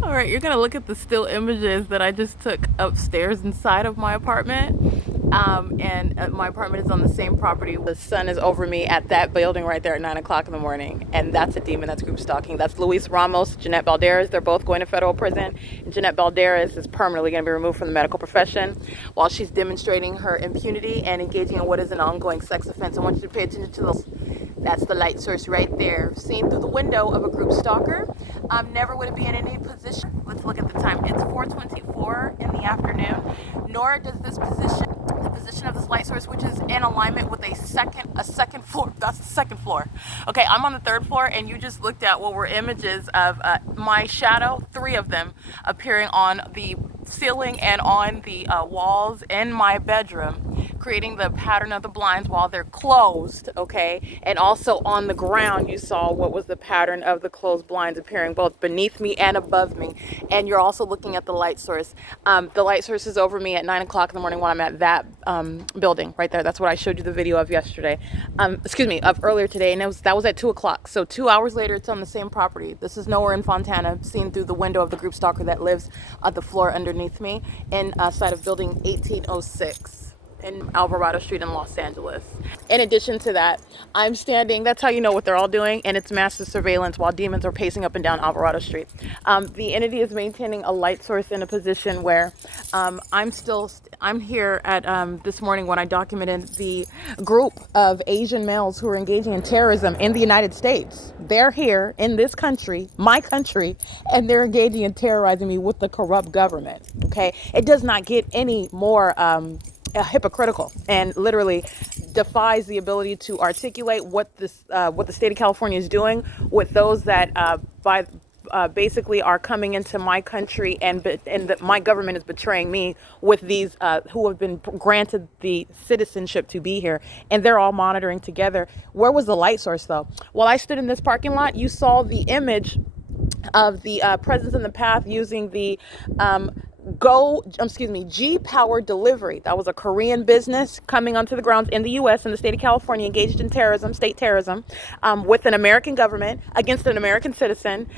All right, you're gonna look at the still images that I just took upstairs inside of my apartment. And my apartment is on the same property. The sun is over me at that building right there at 9 o'clock in the morning. And that's a demon that's group stalking. That's Luis Ramos, Jeanette Balderas. They're both going to federal prison. And Jeanette Balderas is permanently going to be removed from the medical profession while she's demonstrating her impunity and engaging in what is an ongoing sex offense. I want you to pay attention to those. That's the light source right there, seen through the window of a group stalker. Never would it be in any position. Let's look at the time. It's 4:24 in the afternoon. Nor does the position of this light source, which is in alignment with a second floor. That's the second floor. Okay, I'm on the third floor, and you just looked at what were images of my shadow, three of them appearing on the ceiling and on the walls in my bedroom, creating the pattern of the blinds while they're closed. Okay, and also on the ground you saw what was the pattern of the closed blinds appearing both beneath me and above me. And you're also looking at the light source. The light source is over me at 9 o'clock in the morning when I'm at that building right there. That's what I showed you the video of yesterday, of earlier today, and that was at 2 o'clock. So 2 hours later, it's on the same property. This is nowhere in Fontana, seen through the window of the group stalker that lives on the floor underneath me inside of building 1806 in Alvarado Street in Los Angeles. In addition to that, I'm standing, that's how you know what they're all doing, and it's massive surveillance while demons are pacing up and down Alvarado Street. The entity is maintaining a light source in a position where I'm here at this morning when I documented the group of Asian males who are engaging in terrorism in the United States. They're here in this country, my country, and they're engaging in terrorizing me with the corrupt government. Okay, it does not get any more hypocritical and literally defies the ability to articulate what the state of California is doing with those that basically are coming into my country, and my government is betraying me with these who have been granted the citizenship to be here, and they're all monitoring together. Where was the light source though? While I stood in this parking lot, you saw the image of the presence in the path using the G Power Delivery. That was a Korean business coming onto the grounds in the U.S. in the state of California, engaged in terrorism, state terrorism, with an American government against an American citizen,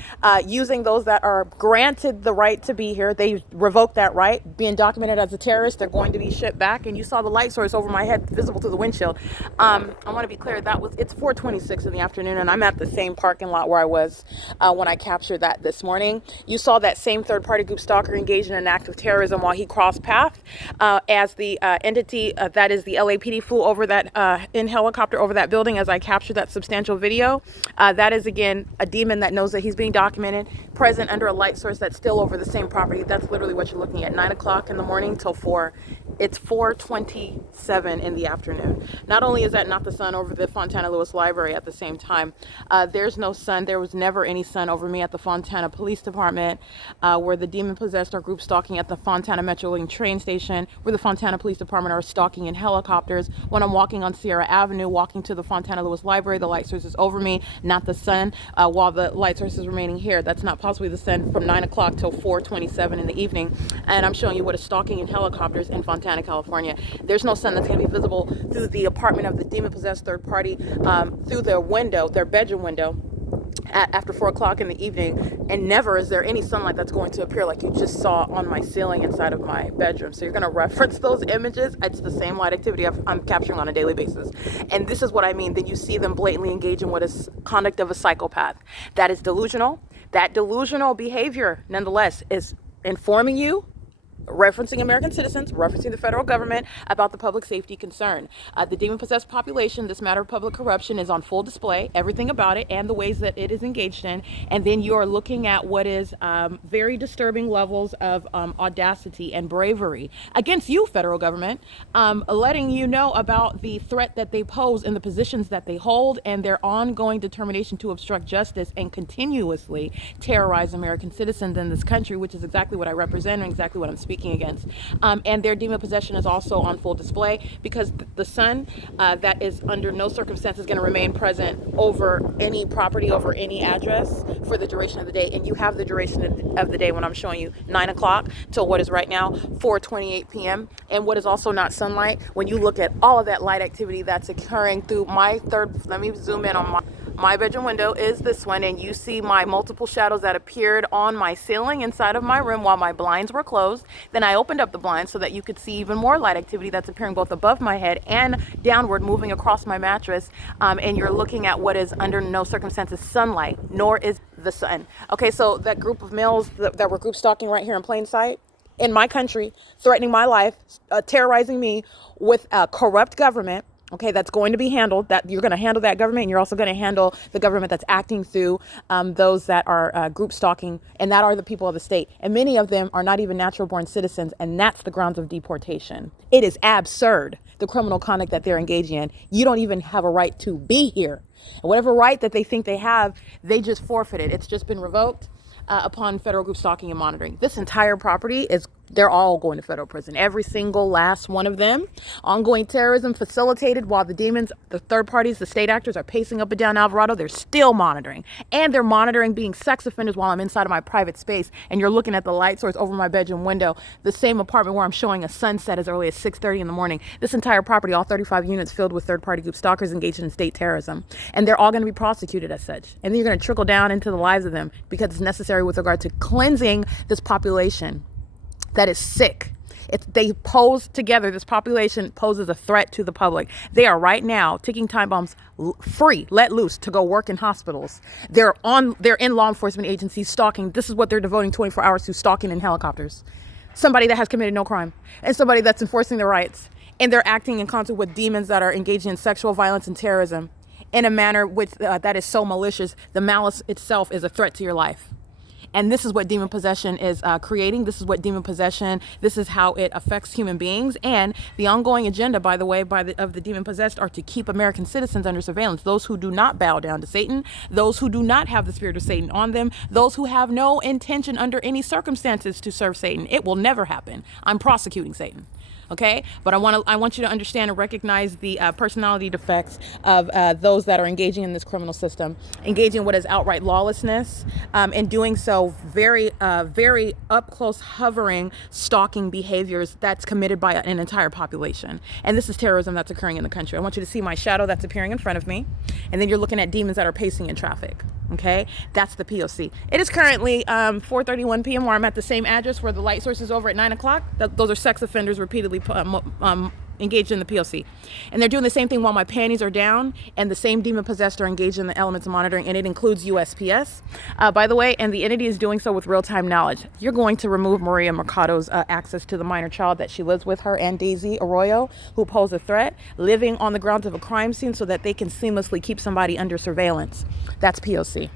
using those that are granted the right to be here. They revoked that right, being documented as a terrorist. They're going to be shipped back. And you saw the light source over my head, visible through the windshield. I want to be clear, it's 4:26 in the afternoon, and I'm at the same parking lot where I was when I captured that this morning. You saw that same third-party group stalker engaged in an act of terrorism while he crossed path as the entity that is the LAPD flew over that in helicopter over that building as I captured that substantial video. That is again a demon that knows that he's being documented, present under a light source that's still over the same property. That's literally what you're looking at, 9 o'clock in the morning till 4. It's 4:27 in the afternoon. Not only is that not the sun over the Fontana Lewis Library at the same time, there's no sun. There was never any sun over me at the Fontana Police Department, where the demon possessed are group stalking at the Fontana Metrolink train station, where the Fontana Police Department are stalking in helicopters. When I'm walking on Sierra Avenue, walking to the Fontana Lewis Library, the light source is over me, not the sun, while the light source is remaining here. That's not possibly the sun from 9 o'clock till 4:27 in the evening. And I'm showing you what is stalking in helicopters in Fontana, California. There's no sun that's going to be visible through the apartment of the demon-possessed third party, through their window, their bedroom window, after 4 o'clock in the evening, and never is there any sunlight that's going to appear like you just saw on my ceiling inside of my bedroom. So you're going to reference those images. It's the same light activity I'm capturing on a daily basis. And this is what I mean. Then you see them blatantly engage in what is conduct of a psychopath. That is delusional. That delusional behavior, nonetheless, is informing you, referencing American citizens, referencing the federal government about the public safety concern. The demon-possessed population, this matter of public corruption is on full display, everything about it and the ways that it is engaged in. And then you are looking at what is very disturbing levels of audacity and bravery against you, federal government, letting you know about the threat that they pose in the positions that they hold and their ongoing determination to obstruct justice and continuously terrorize American citizens in this country, which is exactly what I represent and exactly what I'm speaking against. And their demon possession is also on full display because the sun that is under no circumstances going to remain present over any property, over any address for the duration of the day. And you have the duration of the day when I'm showing you 9 o'clock till what is right now 4:28 p.m. And what is also not sunlight, when you look at all of that light activity that's occurring through my third, let me zoom in on My bedroom window is this one, and you see my multiple shadows that appeared on my ceiling inside of my room while my blinds were closed. Then I opened up the blinds so that you could see even more light activity that's appearing both above my head and downward, moving across my mattress. And you're looking at what is under no circumstances sunlight, nor is the sun. Okay, so that group of males that were group stalking right here in plain sight in my country, threatening my life, terrorizing me with a corrupt government. Okay, that's going to be handled. That you're going to handle that government, and you're also going to handle the government that's acting through those that are group stalking, and that are the people of the state. And many of them are not even natural-born citizens, and that's the grounds of deportation. It is absurd, the criminal conduct that they're engaging in. You don't even have a right to be here. And whatever right that they think they have, they just forfeited. It's just been revoked upon federal group stalking and monitoring. This entire property they're all going to federal prison. Every single last one of them. Ongoing terrorism facilitated while the demons, the third parties, the state actors are pacing up and down Alvarado. They're still monitoring. And they're monitoring being sex offenders while I'm inside of my private space. And you're looking at the light source over my bedroom window. The same apartment where I'm showing a sunset as early as 6:30 in the morning. This entire property, all 35 units filled with third party group stalkers engaged in state terrorism. And they're all going to be prosecuted as such. And then you're going to trickle down into the lives of them because it's necessary with regard to cleansing this population that is sick. They pose together, this population poses a threat to the public. They are right now ticking time bombs, free, let loose to go work in hospitals. They're in law enforcement agencies stalking. This is what they're devoting 24 hours to, stalking in helicopters. Somebody that has committed no crime and somebody that's enforcing their rights. And they're acting in concert with demons that are engaging in sexual violence and terrorism in a manner which that is so malicious. The malice itself is a threat to your life. And this is what demon possession is creating. This is how it affects human beings. And the ongoing agenda, by the way, of the demon possessed are to keep American citizens under surveillance. Those who do not bow down to Satan, those who do not have the spirit of Satan on them, those who have no intention under any circumstances to serve Satan. It will never happen. I'm prosecuting Satan. Okay, but I want you to understand and recognize the personality defects of those that are engaging in this criminal system, engaging in what is outright lawlessness, and doing so very up close, hovering, stalking behaviors that's committed by an entire population. And this is terrorism that's occurring in the country. I want you to see my shadow that's appearing in front of me, and then you're looking at demons that are pacing in traffic. Okay, that's the P.O.C. It is currently 4:31 p.m. where I'm at the same address where the light source is over at 9 o'clock. Those are sex offenders repeatedly engaged in the P.O.C. And they're doing the same thing while my panties are down, and the same demon possessed are engaged in the elements of monitoring, and it includes USPS, by the way, and the entity is doing so with real-time knowledge. You're going to remove Maria Mercado's access to the minor child that she lives with her and Daisy Arroyo, who pose a threat, living on the grounds of a crime scene so that they can seamlessly keep somebody under surveillance. That's P.O.C.